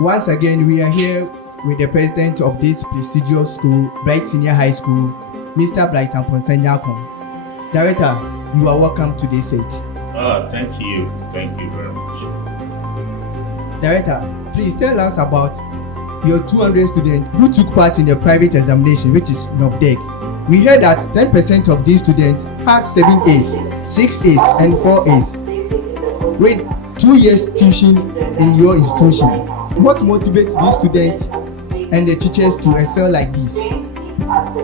Once again, we are here with the president of this prestigious school, Bright Senior High School, Mr. Brighton Ponsanyakon. Director, you are welcome to this set. Thank you. Thank you very much. Director, please tell us about your 200 students who took part in the private examination, which is NOVDEC. We heard that 10% of these students had 7 A's, 6 A's, and 4 A's. With 2 years tuition in your institution, what motivates these students and the teachers to excel like this?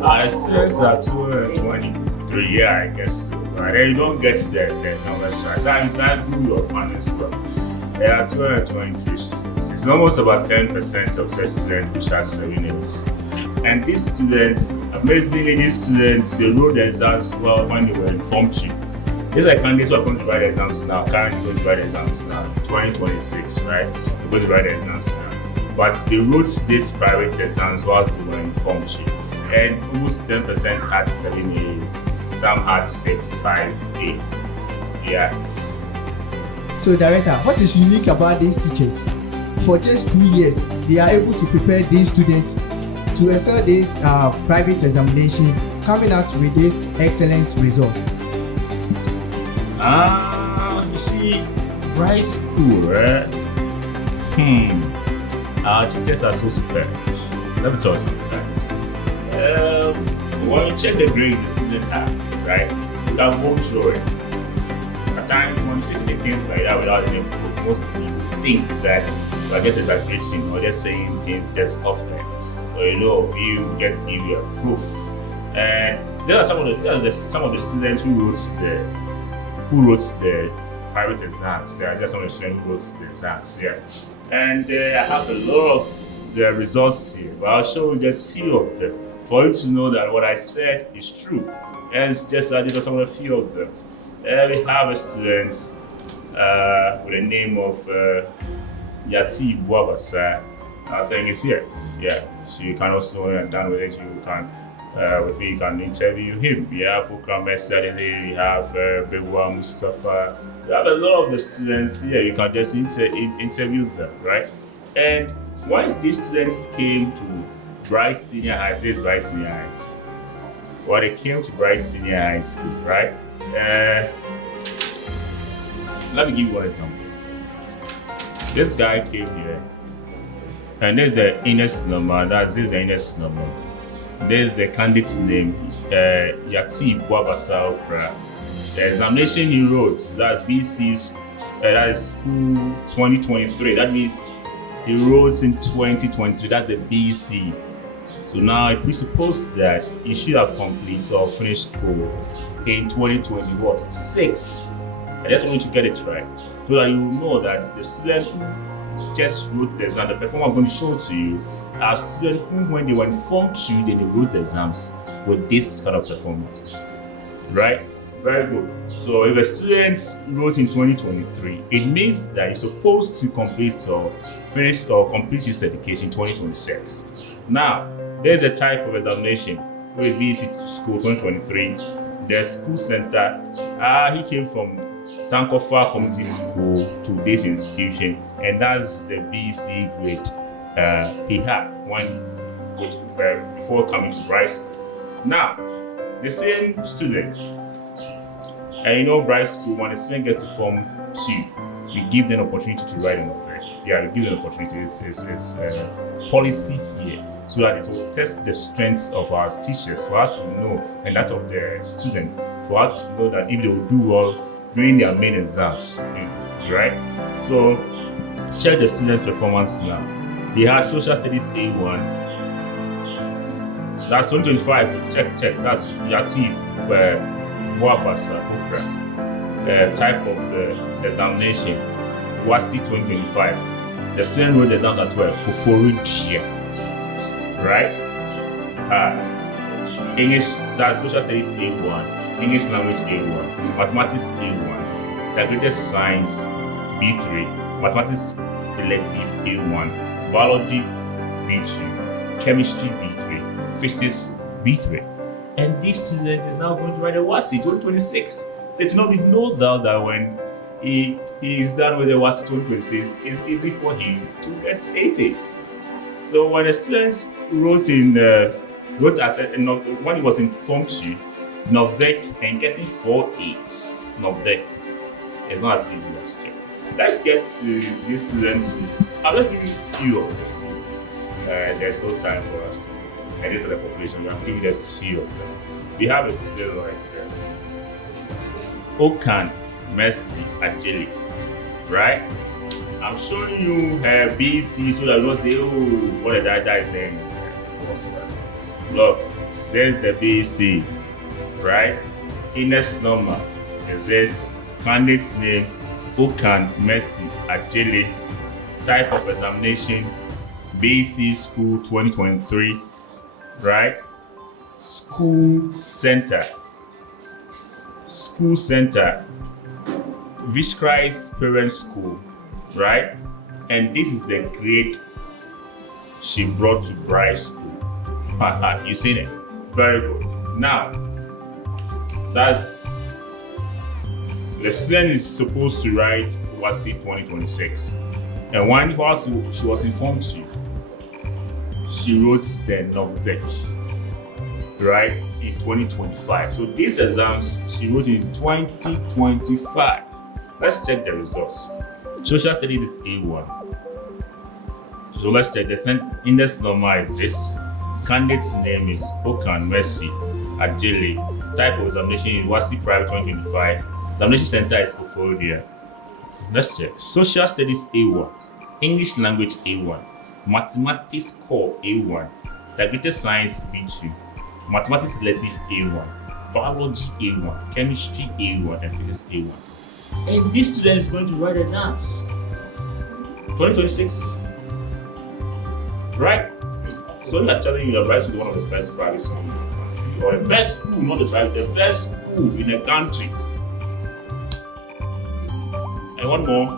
Our students are 223, yeah, I guess. But you don't get the numbers right. That grew your panels, but there are 223 students. It's almost about 10% of such students which are 7 A's. And these students, amazingly, they wrote the exams well when they were in Form 2. These are candidates who are going to write the exams now, currently going to write the exams now, 2026, right? They're going to write the exams now. But they wrote these private exams whilst they were in Form 2. And almost 10% had 7 A's, some had 6, 5 A's. Yeah. So, Director, what is unique about these teachers? For just 2 years, they are able to prepare these students to excel this private examination, coming out with this excellence results. You see, Bright School, right? Our teachers are so superb. Let me tell you something. Right? When you check the grades the students have, right? You can go through it. At times, when you see certain things like that without any proof, most people think that, well, I guess it's a glitching or just saying things just off there. So, you just give you a proof. And there are some of the students who wrote the private exams. They are just some of the students who wrote the exams. Yeah. And I have a lot of the results here, but I'll show you just few of them for you to know that what I said is true. And it's just that these are some of the few of them. We have a student with the name of Yati Bwabasa. I think it's here. Yeah. So you can also, when you're done with it, you can with me, you can interview him. We have Ukram Saturday, we have Bewa Mustafa. We have a lot of the students here. You can just interview them, right? And when these students came to Bright Senior High, says Bright Senior High School. Well, they came to Bright Senior High School, right? Let me give you one example. This guy came here, and there's the index number. This is the index number. There's the candidate's name, Yati Bwabasa Okra. The examination he wrote, that's BC's, that is school 2023. That means he wrote in 2023. That's the BC. So now it presupposes that he should have completed or finished school in 2026. I just want you to get it right, so that you know that the student who just wrote the exam, the performer I'm going to show to you, are students who, when they were in Form 2, then they wrote the exams with this kind of performances. Right? Very good. So if a student wrote in 2023, it means that he's supposed to complete or finish or complete his education in 2026. Now, there's a type of examination with BC School 2023. The school center, he came from Sankofa Community School to this institution, and that's the BC grade he had before coming to Bright School. Now, the same students, and Bright School, when a student gets to Form 2, we give them an opportunity to write an opera. Yeah, we give them an opportunity. It's policy here, so that it will test the strengths of our teachers for us to know, and that of the student, for us to know that if they will do well during their main exams, right? So, check the students' performance now. They had Social Studies A1. That's 2025. Check. That's Yatif Bwabasa Okra. Type of the examination, WASSCE 2025. The student wrote the exam at 12. Kuforudia. Right? English, that's Social Studies A1. English Language A1. Mathematics A1. Integrated Science B3. Mathematics Elective A1. Biology B2, Chemistry B3, Physics B3. And this student is now going to write a WASSCE 2026. So it's not with no doubt that when he is done with the WASSCE 2026, it's easy for him to get 80s. So when the students wrote as when he was in Form 2, NOVDEC and getting 4 A's, NOVDEC, it's not as easy as check. Let's get to these students. Let's give you a few of the students. There's no time for us to, and this is the population, I'm giving you a few of them. We have a student right here. Okan Mercy Ajeli, right? I'm showing you her BC so that you don't say, oh, what did that guy's name is? Look, there's the BC, right? Index number is this candidate's name, Okan Mercy Ajeli, type of examination, BC School 2023, right? School center, WASSCE Parent School, right? And this is the grade she brought to Bright School. You seen it? Very good. Now, that's the student is supposed to write WASSCE 2026. And whilst she was informed to, she wrote the NOVDEC, right, in 2025. So these exams she wrote in 2025. Let's check the results. Social Studies is A1. So let's check the index number is this. Candidate's name is Okan Mercy Ajeli. Type of examination is WASSCE Private 2025. Examination center is Kofodia. Let's check. Social Studies A1. English Language A1. Mathematics Core A1. Integrated Science B2. Mathematics Elective A1. Biology A1. Chemistry A1 and Physics A1. And this student is going to write exams 2026, right? So I'm not telling you that Rice is one of the best private schools in the country, or the best school, not the private, the best school in the country. And one more.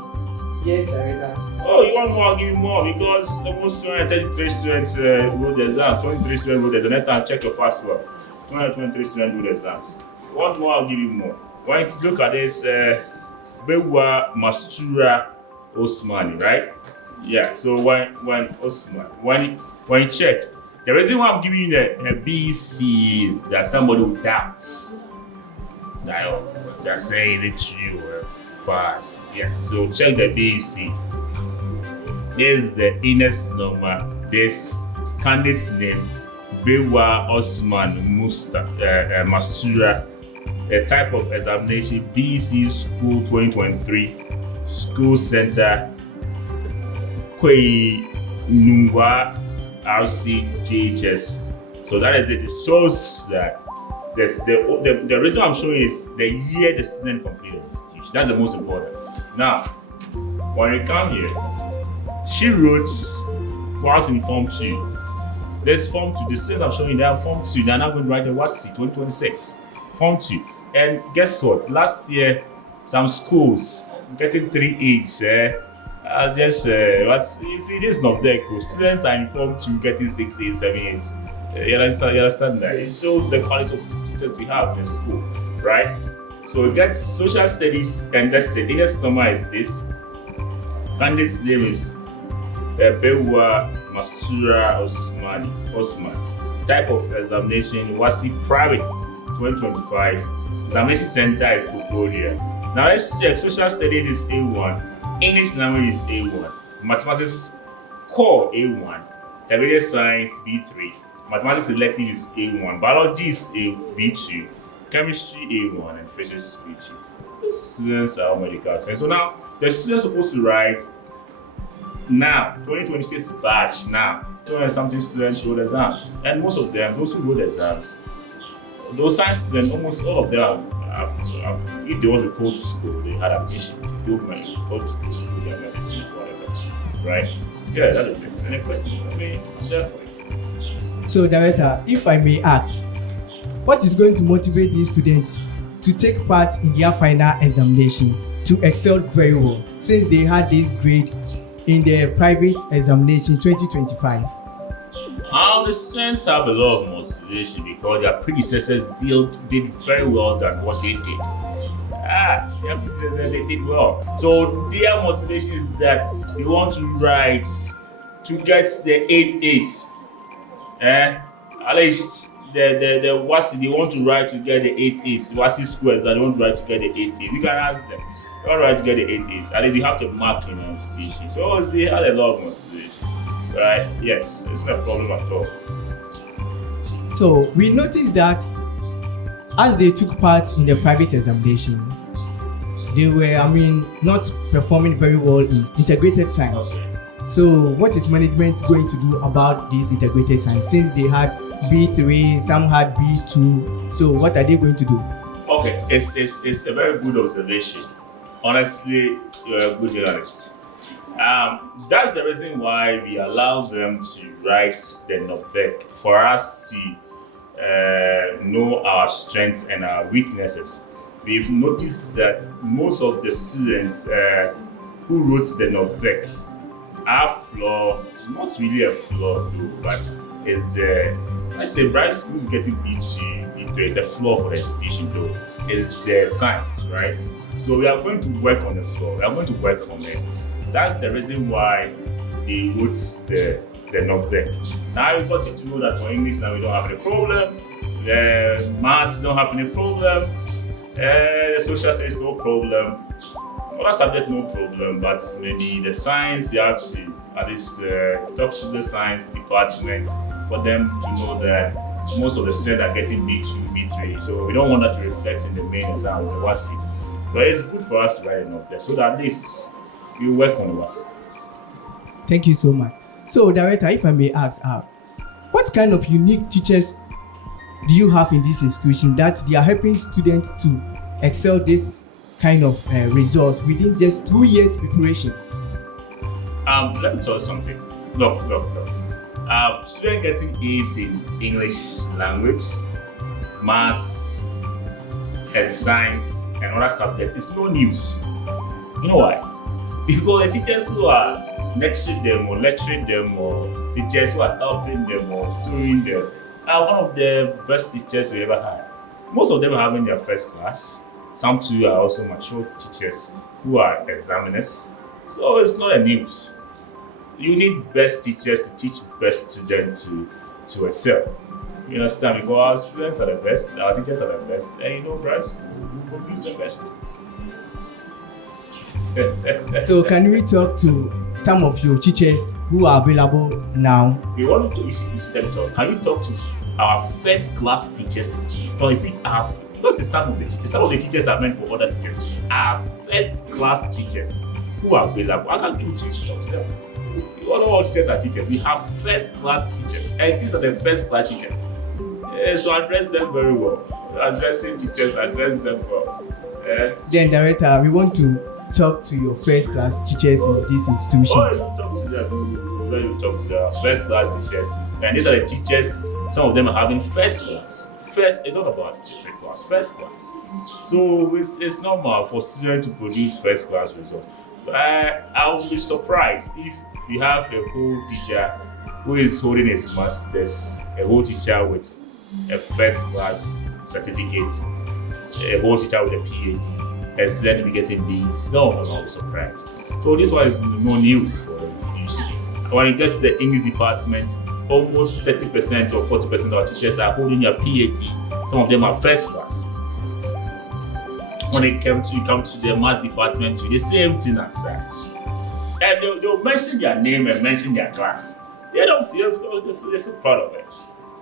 Yes, Director. Oh, you want more? I'll give you more because almost 233 students wrote the exams. 23 students wrote the exams. Next time, check your fast work. 223 students wrote the exams. One more, I'll give you more. When you look at this, Bewa Mastura Osmani, right? Yeah. So when you check, the reason why I'm giving you the BC is that somebody who doubts that what they're saying it to you fast. Yeah. So check the BC. There's the index number. This candidate's name, Bewa Osman Mastura. The type of examination, BC School 2023, School Center, Kwei Nungwa RCJHS. So that is it. It shows that the reason I'm showing is the year the student completed the institution. That's the most important. Now, when you come here, she wrote whilst in Form 2. There's Form 2. The students I'm showing, they are Form 2. They're now going to write the WASSCE 2026. Form 2. And guess what? Last year, some schools getting 3 A's. You see, this is not there. Students are in Form 2 getting 6 A's, 7 A's. You understand that? It shows the quality of teachers we have in the school, right? So it gets social studies, and that's the index number is this. Candidate's name is Bewa Mastura Osman. Type of examination, WASSCE Private 2025. Examination center is Kofodia. Now let's check. Social studies is A1. English language is A1. Mathematics core A1. Integrated science B3. Mathematics elective is A1. Biology is B2. Chemistry A1 and physics B2. The students are all medical science. So now the students are supposed to write now 2026 batch now. 200 something students wrote exams, and most of them, those who wrote exams, those science students, almost all of them have, if they want to go to school, they had admission, they don't mind to go to their medicine, whatever, right? Yeah, that is it. Any questions for me? I'm there for you. So, Director, if I may ask, what is going to motivate these students to take part in their final examination to excel very well, since they had this grade in the private examination 2025? The students have a lot of motivation because their predecessors did very well than what they did. their teachers and they did well. So their motivation is that they want to write to get the 8 A's. At least the WASSCE, they want to write to get the 8 A's. WASSCE schools, they want to write to get the 8 A's. You can ask them. They want to write to get the 8 A's. And then they have to mark in an institution. So they had a lot of motivation. Right? Yes, it's not a problem at all. So we noticed that as they took part in the private examination, they were, not performing very well in integrated science. Okay. So what is management going to do about this integrated science, since they had B3, some had B2? So what are they going to do? Okay, it's a very good observation. Honestly, you're a good journalist. That's the reason why we allow them to write the NOVEC, for us to know our strengths and our weaknesses. We've noticed that most of the students who wrote the NOVEC have flaw, not really a flaw though, but it's bright school getting into is a flaw for the institution though. It's the science, right? So we are going to work on the flaw. We are going to work on it. That's the reason why they wrote the NOVEC. Now we got you to know that for English now we don't have any problem. The maths don't have any problem. The social studies no problem. Other subject no problem, but maybe the science you have to at least talk to the science department for them to know that most of the students are getting B2, B3. So we don't want that to reflect in the main exam of the WASSCE. But it's good for us to write it up there so that at least we work on the WASSCE. Thank you so much. So, Director, if I may ask, what kind of unique teachers do you have in this institution that they are helping students to excel this kind of results within just 2 years preparation? Let me tell you something. Look. Students getting A's in English language, maths, and science, and other subjects is no news. You know why? Because the teachers who are lecturing them or teachers who are helping them or tutoring them are one of the best teachers we ever had. Most of them are having their first class. Some too are also mature teachers who are examiners. So it's not a news. You need best teachers to teach best students to excel. You understand? Because our students are the best, our teachers are the best, and bright school will produce the best. So can we talk to some of your teachers who are available now? We want to let me talk. Can you talk to our first class teachers? No, you see, because it's some of the teachers are meant for other teachers. Our first class teachers who are available, I can give it to you to talk to them. All teachers are teachers. We have first class teachers, and these are the first class teachers. So address them very well. Addressing teachers, address them well. Then, Director, we want to talk to your first class teachers in this institution. You talk to them. When you talk to the first class teachers, and these are the teachers. Some of them are having first class. It's not about second class, first class. So it's normal for students to produce first class results. But I will be surprised if we have a whole teacher who is holding his master's, a whole teacher with a first class certificate, a whole teacher with a PhD, and student to be getting B's. No, I'm not surprised. So this one is no news for the institution. When you get to the English department, almost 30% or 40% of our teachers are holding their PhD. Some of them are first class. When you come to the math department, the same thing as such. And they'll mention their name and mention their class. They feel proud of it.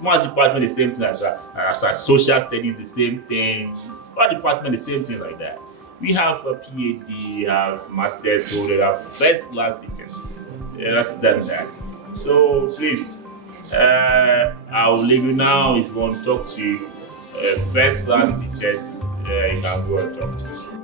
Math department, the same thing like that. As such, social studies, the same thing. Math department, the same thing like that. We have a PhD, have masters holder, have first class teachers. That's done that. So please, I will leave you now. If you want to talk to first class teachers, you can go and talk to them.